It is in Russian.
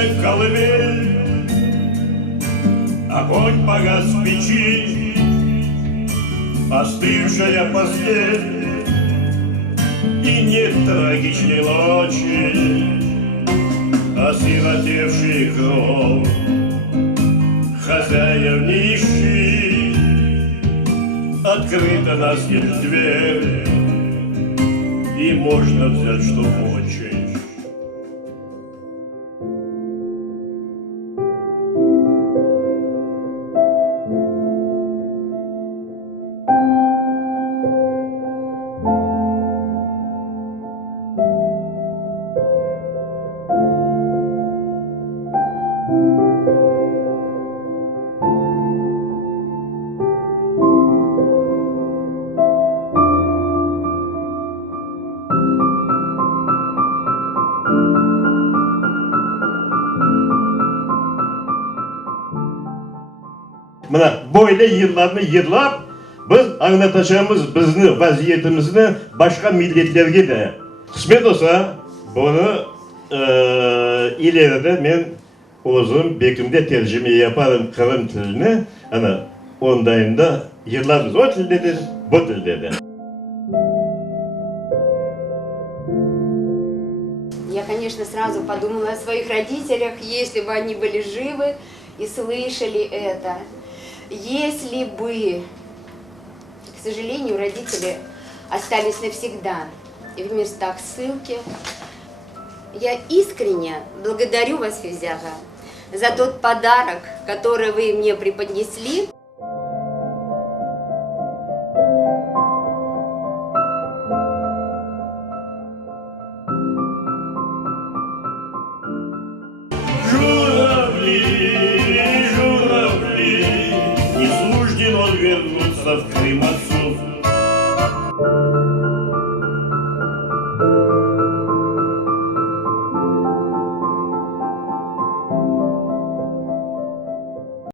снег колыбель, огонь погас в печи, остывшая постель, и нет трагичной ночи, осиротевший кров. Хозяев не ищи, открыта настежь дверь, и можно взять, что хочешь. Mına böyle yıllarını yırlap, biz anlatacağımız bizni vaziyetimizni başka milletlerge de. Kısmet olsa bunu ileride men o'zim bekimde tercüme yaparım Kırım tilini. Ana ondayında yıllarımız o tildedir, bu tildedir. Я, конечно, сразу подумала о своих родителях, если бы они были живы и слышали это. Если бы, к сожалению, родители остались навсегда и в местах ссылки, я искренне благодарю вас, Физяга, за тот подарок, который вы мне преподнесли. Журавли, журавли, не суждено вернуться в Крым.